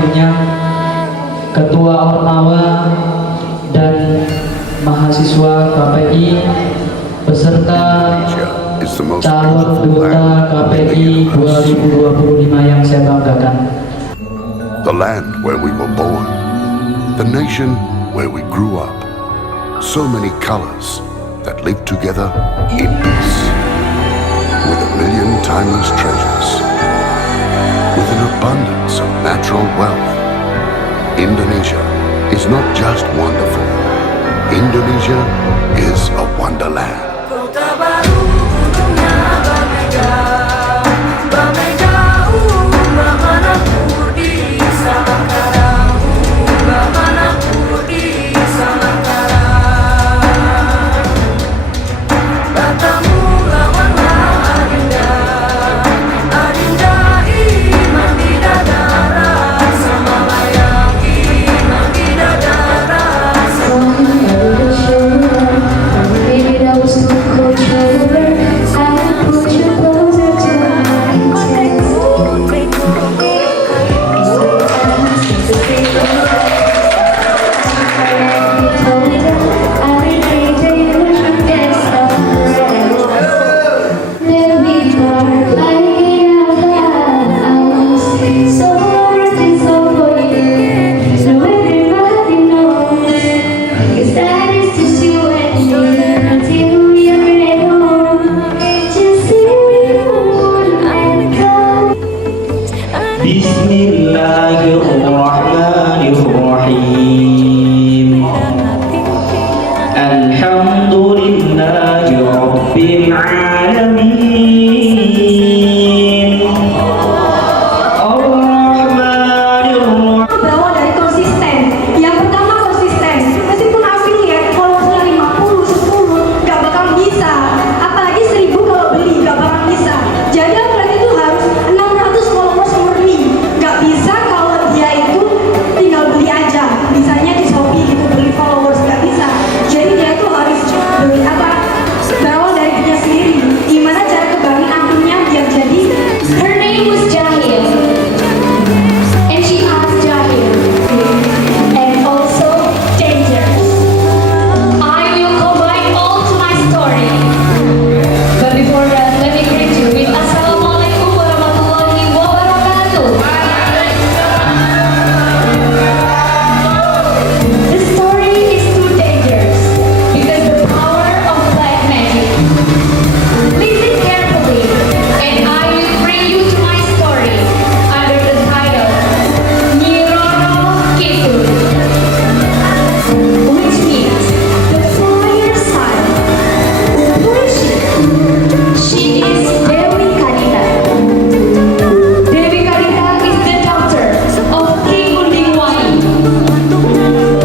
selanjutnya Ketua Ormawa dan mahasiswa KPI beserta calon duta KPI 2025 yang saya banggakan. The land where we were born, the nation where we grew up, so many colors that live together in peace, with a million timeless treasures, with an abundance of natural wealth. Indonesia is not just wonderful, Indonesia is a wonderland. Bismillahirrahmanirrahim. Alhamdulillahi Rabbil Alamin. Ar-Rahmanir-Rahim. Berawal dari konsisten. Yang pertama konsisten. Meskipun affiliate followersnya 50, 10 gak bakal bisa. Apalagi 1000 kalau beli gak bakal bisa. Jadi affiliate itu harus 600 followers murni. Gak bisa kalau dia itu tinggal beli aja. Misalnya di Shopee gitu beli followers gak bisa. Jadi dia itu harus beli apa? Berawal dari dirinya sendiri. Gimana cara kembangin akunnya biar jadi. Her name was Jahil. And she asked Jahil. And also dangerous. I will combine all to my story. But before that, let me greet you with Assalamualaikum warahmatullahi wabarakatuh. The story is too dangerous because the power of black magic. Listen carefully, and I will bring you to my story under the title Nyi Roro Kidul, which means the fire side. Who is she? She is Dewi Kadita. Dewi Kadita is the daughter of King Undingwai.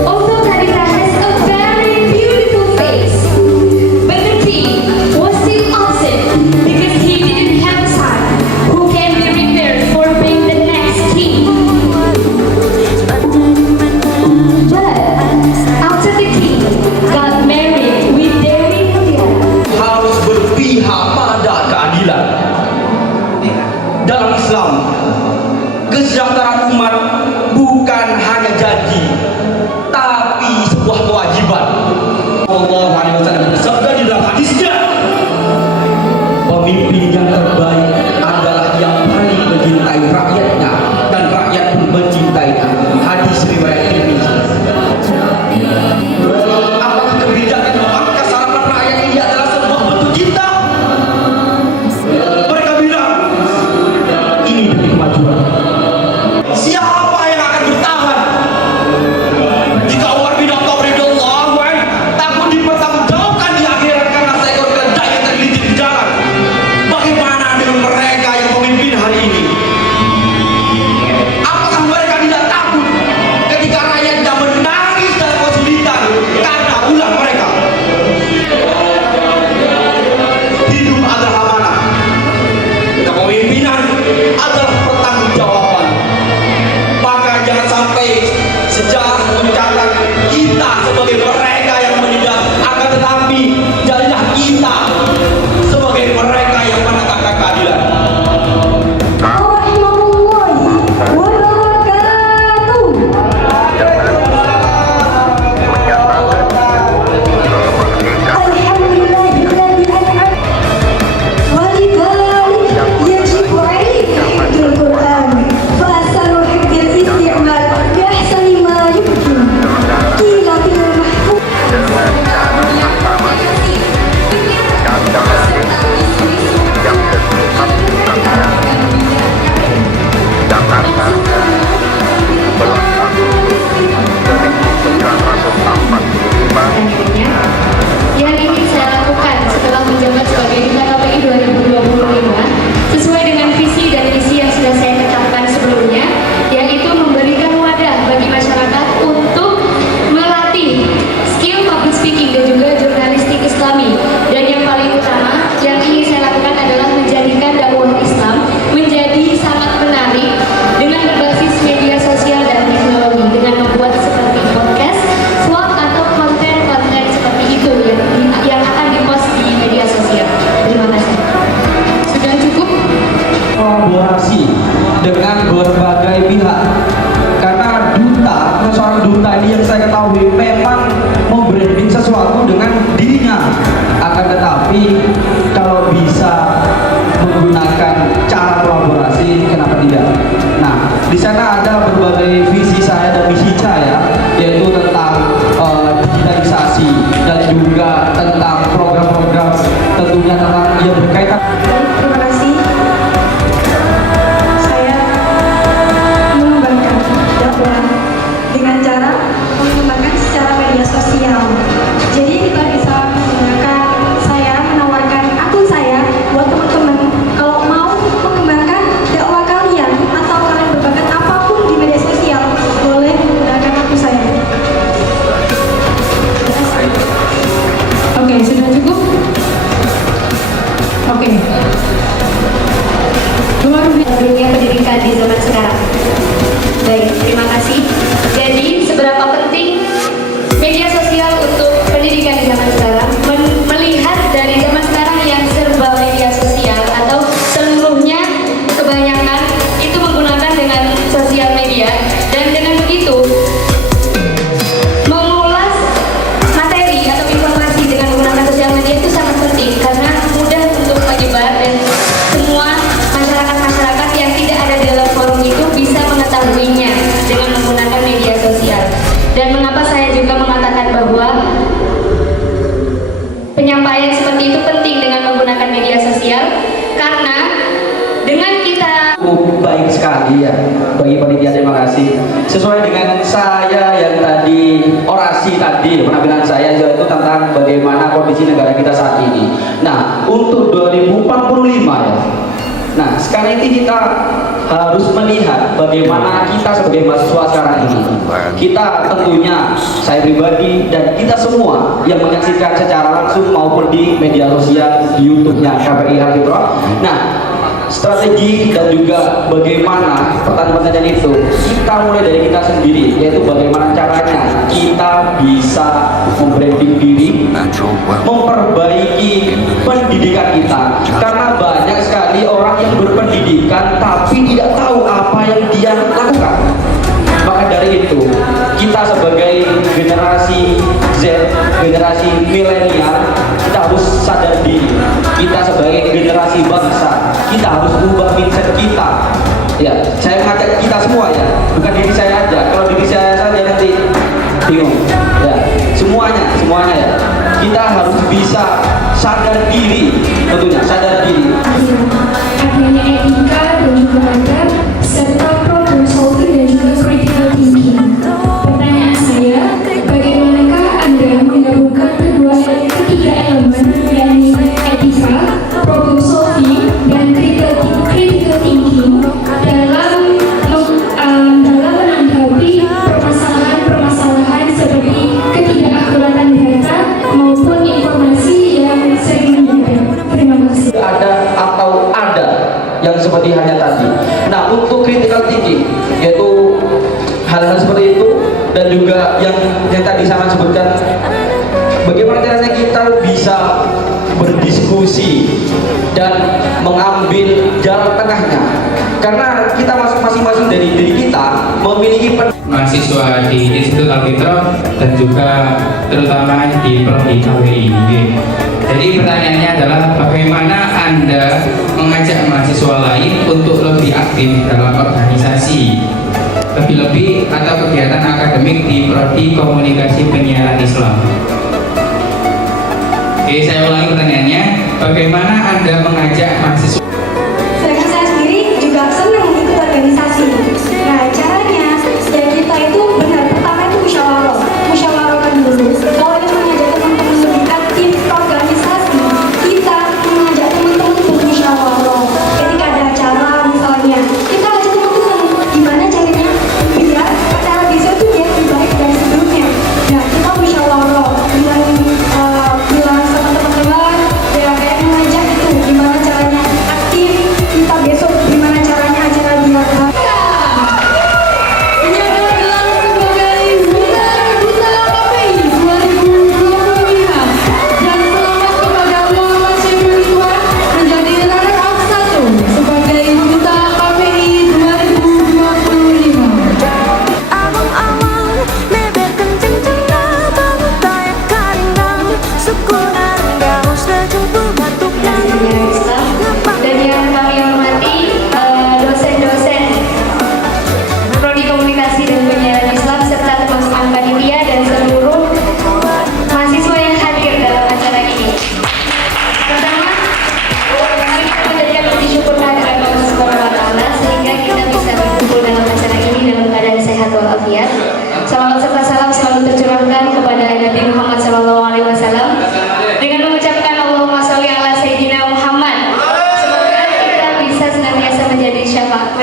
Although Kadita has a very beautiful face, but the king was still upset because he didn't have a son who can be prepared for being the next king. But after the king got married with Dewi Mutiara, Harus berpihak pada keadilan. Dalam Islam, kesejahteraan umat bukan hanya janji, tapi sebuah kewajiban. Allah SAW bersabda di dalam hadisnya, pemimpin yang terbaik adalah yang paling mencintai rakyatnya dan rakyat pun mencintainya. Hadis riwayat Tirmidzi. Apakah kebijakan memangkas harapan rakyat ini adalah sebuah bentuk cinta? Mereka bilang ini demi kemajuan. Siapa Jakarta 11 Agustus 1945. Selanjutnya, yang ingin saya lakukan setelah menjabat sebagai Duta KPI 2025 sesuai dengan visi dan misi yang sudah saya tetapkan sebelumnya, yaitu memberikan wadah bagi masyarakat untuk melatih skill public speaking dan juga jurnalistik Islami. Dan yang paling utama yang ingin saya lakukan adalah menjadikan dakwah Islam menjadi sangat menarik dengan berbasis media sosial dan teknologi dengan membuat seperti podcast, vlog atau konten-konten seperti itu yang akan dipost di media sosial. Terima kasih. Sudah cukup? Kolaborasi dengan berbagai pihak, karena seorang duta ini yang saya ketahui memang membranding sesuatu dengan dirinya, akan tetapi kalau bisa menggunakan cara kolaborasi, kenapa tidak? Nah, di sana ada berbagai visi saya dan misi saya, yaitu tentang digitalisasi dan juga tentang program-program tentunya tentang yang berkaitan. Baik, terima kasih. Saya mengembangkan dakwah dengan cara mengembangkan secara media sosial. Jadi kita bisa menggunakan, saya menawarkan akun saya buat teman-teman kalau mau mengembangkan dakwah kalian atau kalian berbakat apapun di media sosial, boleh menggunakan akun saya. Oke, sudah cukup? Oke. Luar biasa dunia pendidikan di zaman sekarang. Baik, terima kasih. Jadi, seberapa penting media sosial untuk pendidikan di zaman sekarang? Melihat dari zaman sekarang yang serba media sosial atau seluruhnya kebanyakan itu menggunakan dengan sosial media, dan dengan begitu mengulas materi atau informasi dengan menggunakan sosial media itu sangat penting karena mudah untuk menyebar dan semua masyarakat yang tidak ada di dalam forum itu bisa mengetahuinya dengan menggunakan media sosial. Dan mengapa saya juga mengatakan bahwa penyampaian seperti itu penting dengan menggunakan media sosial, karena dengan kita Baik sekali ya bagi panitia, terima kasih. Sesuai dengan saya yang tadi orasi tadi, penampilan saya yaitu tentang bagaimana kondisi negara kita saat ini. Nah, untuk 2045 ya. Nah, sekarang ini kita harus melihat bagaimana kita sebagai mahasiswa sekarang ini. Kita tentunya, saya pribadi dan kita semua yang menyaksikan secara langsung maupun di media sosial, di YouTube-nya KPI Al-Fitrah. Nah, strategi dan juga bagaimana pertanyaan-pertanyaan itu kita mulai dari kita sendiri, yaitu bagaimana caranya kita bisa membranding diri, memperbaiki pendidikan kita, karena banyak sekali orang yang berpendidikan tapi tidak tahu apa yang dia lakukan. Maka dari itu kita sebagai generasi Z, generasi milenial, kita harus sadar diri. Kita sebagai generasi bangsa, kita harus ubah mindset kita. Ya, saya mengajak kita semua ya, bukan diri saya aja. Kalau diri saya saja nanti bingung. Ya, semuanya ya. Kita harus bisa sadar diri, tentunya sadar diri. adanya etika dan juga adab serta problem solving dan juga critical thinking. Pertanyaan saya, bagaimanakah Anda menggabungkan ketiga elemen, yakni etika, problem solving, dan critical thinking dalam menanggapi permasalahan-permasalahan seperti ketidakakuratan data maupun informasi yang sering beredar. Terima kasih. Ada yang seperti hanya tadi. Nah, untuk critical thinking, yaitu hal-hal seperti itu, dan juga yang tadi saya sebutkan, bagaimana caranya kita bisa berdiskusi dan mengambil jalan tengahnya, karena kita masing-masing dari diri kita memiliki mahasiswa di Institut Al-Fitrah dan juga terutama di Prodi KPI. Jadi pertanyaannya adalah bagaimana Anda mengajak mahasiswa lain untuk lebih aktif dalam organisasi, lebih-lebih atau kegiatan akademik di Prodi Komunikasi Penyiaran Islam. Oke, saya ulangi pertanyaannya, bagaimana Anda mengajak mahasiswa? Sedangkan saya sendiri juga senang ikut organisasi.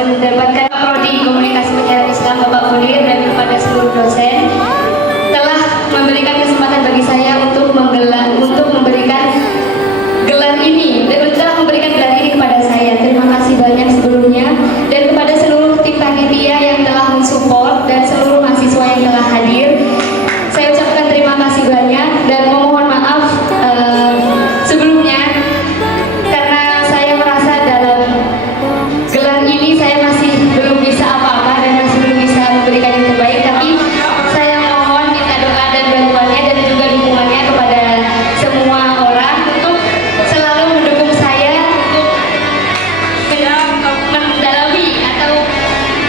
mendapatkan prodi komunikasi penyiaran Islam Bapak Munir dan kepada seluruh dosen telah memberikan kesempatan bagi saya untuk memberikan gelar ini dan telah memberikan gelar ini kepada saya. Terima kasih banyak sebelumnya, dan kepada seluruh tim panitia yang telah mensupport dan seluruh mahasiswa yang telah hadir, saya ucapkan terima kasih banyak dan memohon maaf sebelumnya karena saya merasa dalam gelar ini saya masih belum bisa apa-apa dan masih belum bisa memberikan yang terbaik, tapi saya mohon minta doa dan bantuannya dan juga dukungannya kepada semua orang untuk selalu mendukung saya untuk mendalami atau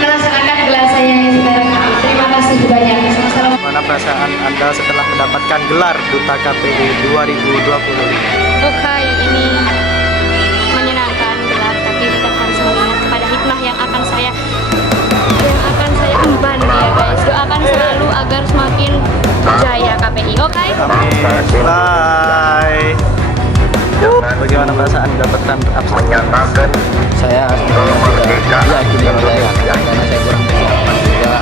melaksanakan gelar saya yang sekarang. Terima kasih banyak. Assalamualaikum. Bagaimana perasaan Anda setelah mendapatkan gelar Duta KPI 2020? Oke, ini menyenangkan gelar, tapi tetap harus mengingat kepada hikmah yang akan saya emban ya guys. Doakan selalu agar semakin jaya KPI. Oke? Amin. Bye. Bagaimana perasaan mendapatkan absen? Saya yakin dengan saya karena saya kurang persiapan juga,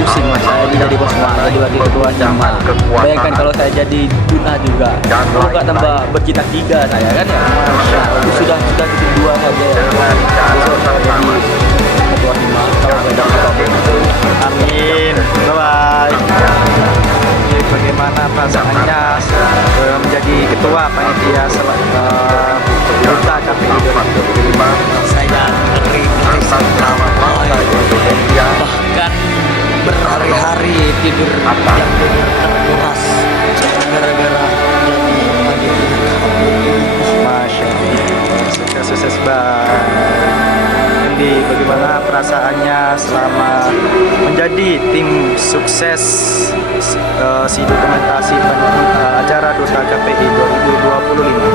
pusing mas, saya jadi bos mana juga di ketua camat. Bayangkan kalau saya jadi duta juga, kalau nggak tambah bercita tiga saya kan ya. Nah, sudah titik dua saja ya. Besok saya jadi ketua hima kalau nggak ada apa-apa. Amin. Bye. Bagaimana perasaannya menjadi ketua panitia Duta KPI 2025? Saya ngeri bahkan berhari-hari tidur yang terkuras gara-gara jadi panitia. Masya Allah. Sukses Andi, bagaimana perasaannya selama menjadi tim sukses si dokumentasi acara Duta KPI 2025?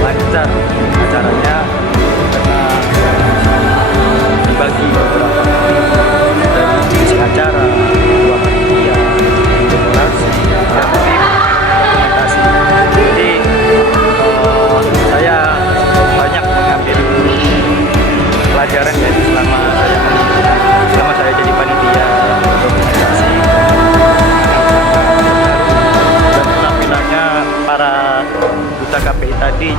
Lancar acaranya karena dibagi beberapa dan isi acara, dua panitia, dekorasi, dan tim dokumentasi. Jadi saya banyak mengambil pelajaran ya selama saya jadi panitia dokumentasi. Dan penampilannya para duta KPI tadi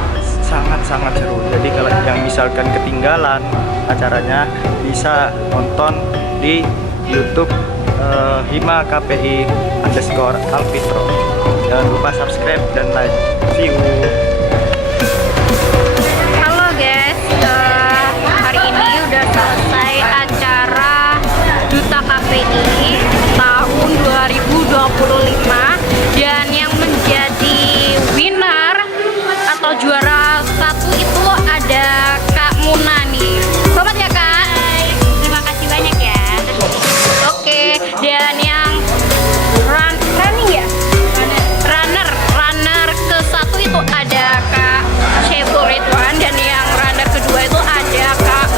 sangat-sangat seru. Jadi kalau yang misalkan ketinggalan acaranya bisa nonton di YouTube Hima KPI _Alfitro. Jangan lupa subscribe dan like. See you. Halo guys, hari ini udah selesai acara Duta KPI tahun 2025, dan yang menjadi winner atau juara satu itu ada Kak Muna nih. Selamat ya Kak. Terima kasih banyak ya. Oke, dan yang runner ke satu itu ada Kak Syekh Ridwan, dan yang runner kedua itu ada Kak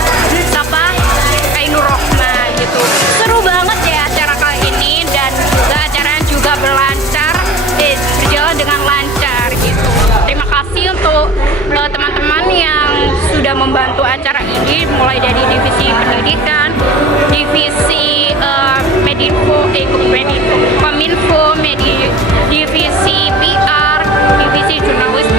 Ainur Rohman gitu. Seru banget ya acara kali ini, dan juga acaranya juga berjalan dengan lancar gitu. Terima kasih untuk teman-teman yang sudah membantu acara ini, mulai dari divisi pendidikan, divisi Kominfo, divisi PR, divisi jurnalis